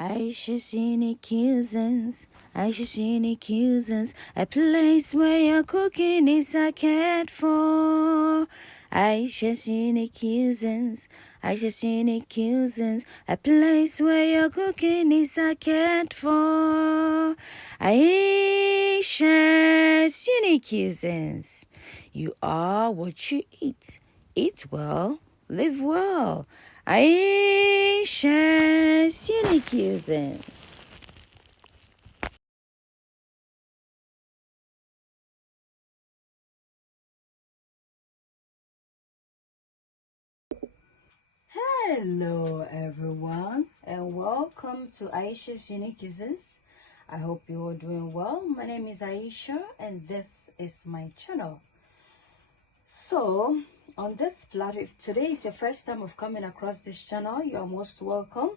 Ayesha's in the cuisines, Ayesha's in the cuisines, a place where your cooking is cared for. Ayesha's in the cuisines, Ayesha's in the cuisines, a place where your cooking is cared for. Ayesha's unique cuisines. You are what you eat. Eat well, live well. Ayesha's unique cuisines. Hello everyone and welcome to Ayesha's Unique Cuisines. I hope you're all doing well. My name is Ayesha and this is my channel. So on this platform, if today is your first time of coming across this channel, you're most welcome.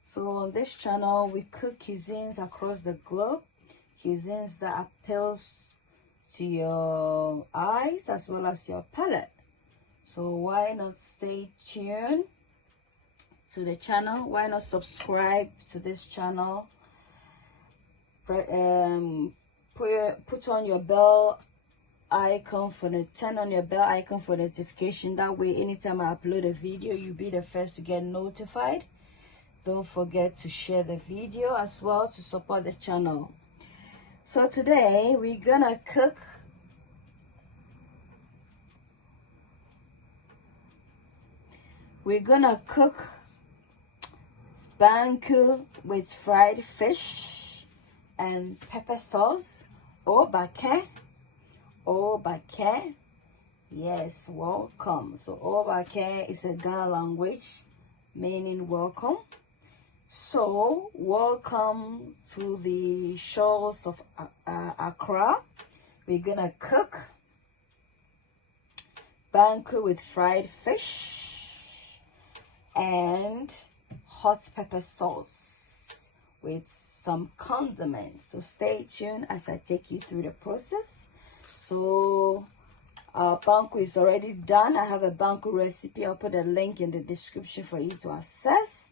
So on this channel we cook cuisines across the globe, cuisines that appeals to your eyes as well as your palate. So why not stay tuned to the channel? Why not subscribe to this channel? Put on your bell icon turn on your bell icon for notification. That way anytime I upload a video, you'll be the first to get notified. Don't forget to share the video as well to support the channel. So today we're gonna cook Banku with fried fish and pepper sauce, or bake. Yes, welcome. So bake is a Ghana language meaning welcome. So welcome to the shores of Accra. We're gonna cook Banku with fried fish and hot pepper sauce with some condiments. So stay tuned as I take you through the process. So our Banku is already done. I have a Banku recipe. I'll put a link in the description for you to access.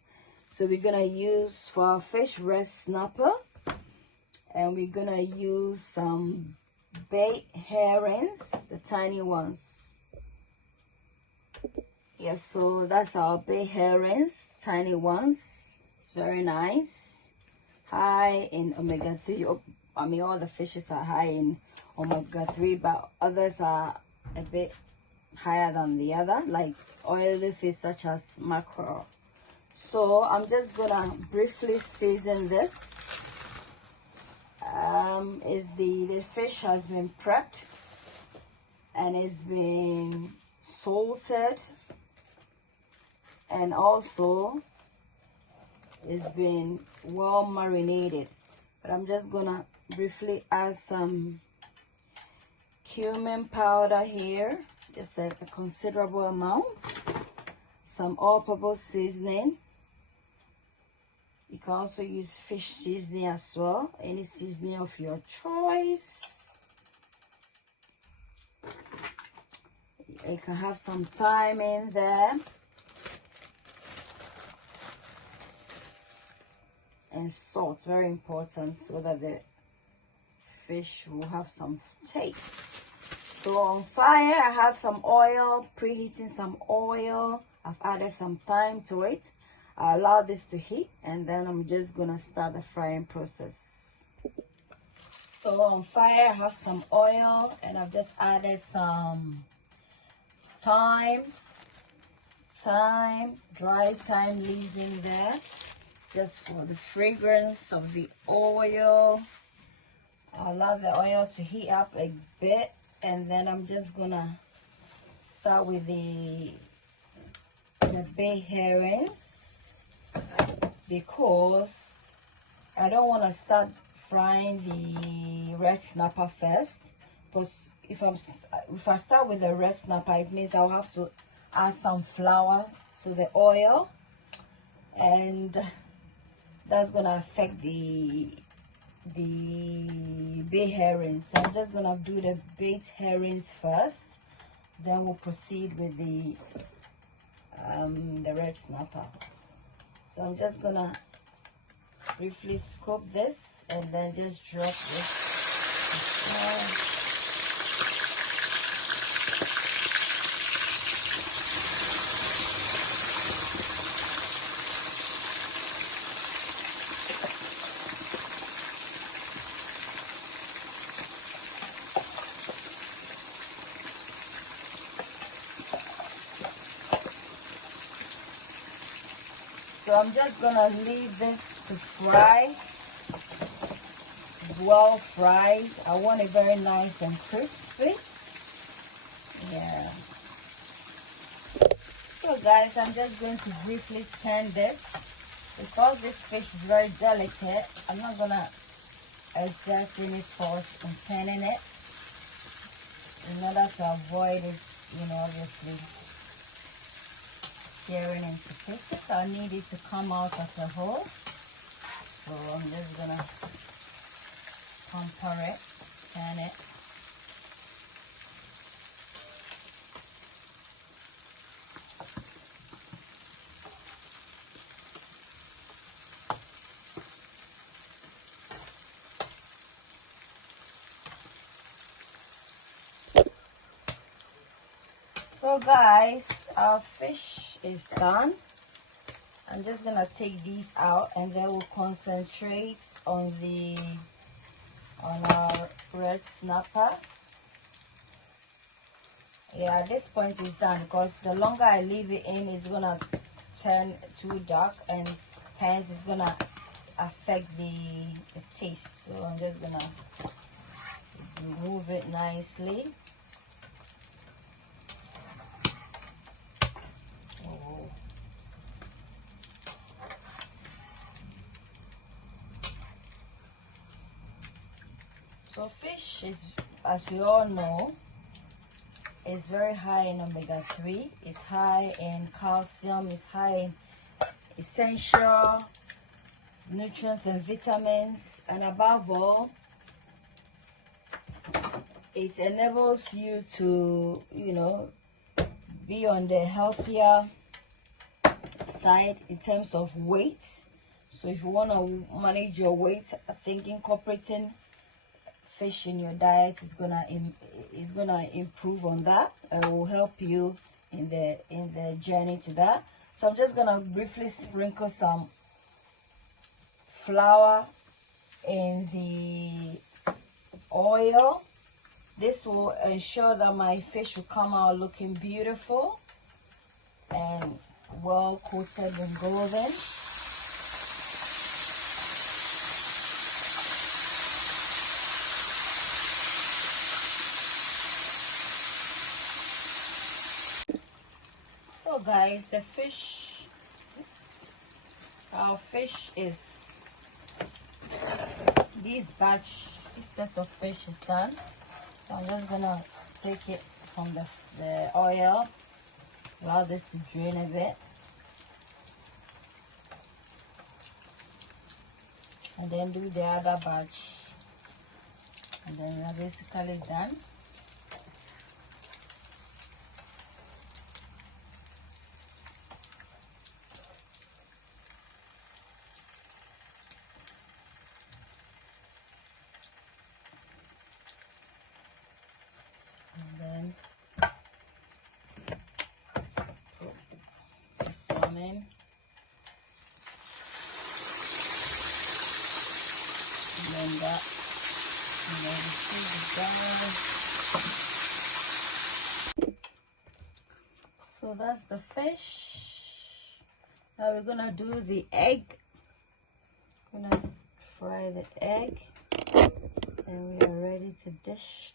So we're gonna use for our fish red snapper, and we're gonna use some bay herrings, the tiny ones. Yes, so that's our bay herrings, tiny ones. It's very nice, high in omega-3. I mean, all the fishes are high in omega-3, but others are a bit higher than the other, like oily fish such as mackerel. So I'm just gonna briefly season this. The fish has been prepped and it's been salted, and also it's been well marinated. But I'm just gonna briefly add some cumin powder here, just a considerable amount, some all-purpose seasoning. You can also use fish seasoning as well, any seasoning of your choice. You can have some thyme in there, and salt, very important, so that the fish will have some taste. So on fire, I have some oil, preheating some oil. I've added some thyme to it. I allow this to heat, and then I'm just gonna start the frying process. So on fire, I have some oil, and I've just added some thyme, dry thyme leaves in there, just for the fragrance of the oil. I allow the oil to heat up a bit, and then I'm just gonna start with the bay herrings, because I don't want to start frying the red snapper first, because if I start with the red snapper, it means I'll have to add some flour to the oil, and that's gonna affect the bay herrings. So I'm just gonna do the baked herrings first, then we'll proceed with the red snapper. So I'm just gonna briefly scoop this and then just drop this. So I'm just gonna leave this to fry, well fried. I want it very nice and crispy. Yeah. So guys, I'm just going to briefly turn this. Because this fish is very delicate, I'm not gonna exert any force in turning it in order to avoid it, you know, obviously tearing into pieces. I need it to come out as a whole. So I'm just gonna pumper it, turn it. So guys, our fish is done. I'm just gonna take these out and then we'll concentrate on our red snapper. Yeah, at this point it's done because the longer I leave it in, it's gonna turn too dark and hence it's gonna affect the taste. So I'm just gonna remove it nicely. So fish is, as we all know, is very high in omega-3. It's high in calcium. It's high in essential nutrients and vitamins. And above all, it enables you to, you know, be on the healthier side in terms of weight. So if you want to manage your weight, I think incorporating fish in your diet is gonna improve on that. It will help you in the journey to that. So I'm just gonna briefly sprinkle some flour in the oil. This will ensure that my fish will come out looking beautiful and well coated and golden. So guys, our fish is, this set of fish is done. So I'm just gonna take it from the oil, allow this to drain a bit, and then do the other batch, and then we're basically done. In. And then that, and then the cheese is done. So that's the fish. Now we're gonna do the egg. We're gonna fry the egg, and we are ready to dish.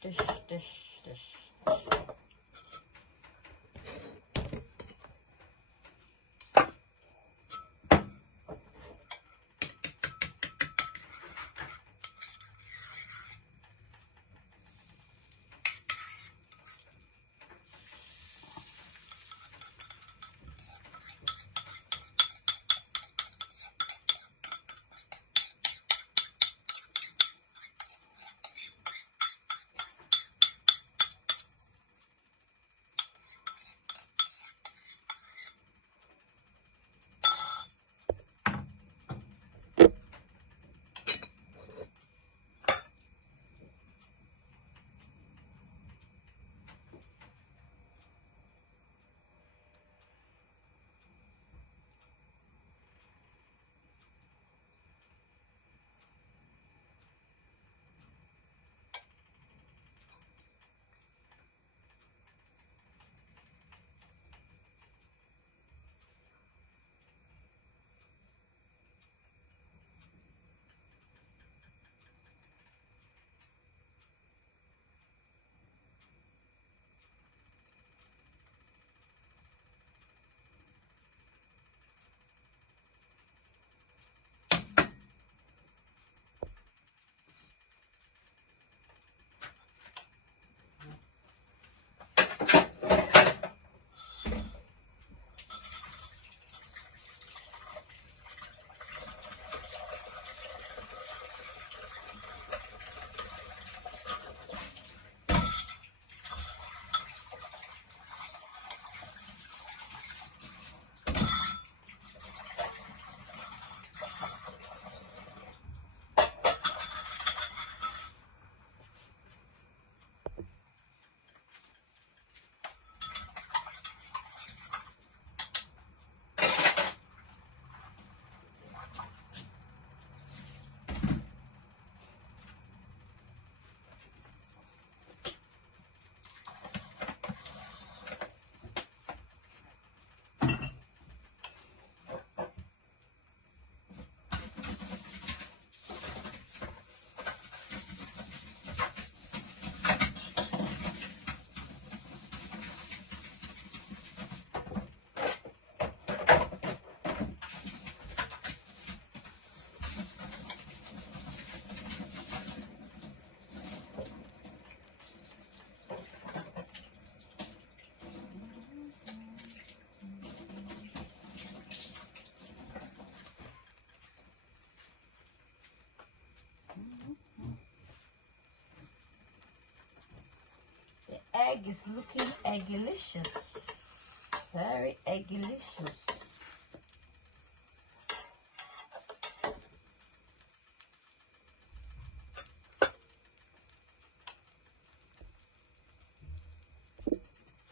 egg is looking eggylicious. Very eggylicious.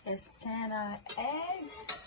Let's turn our egg.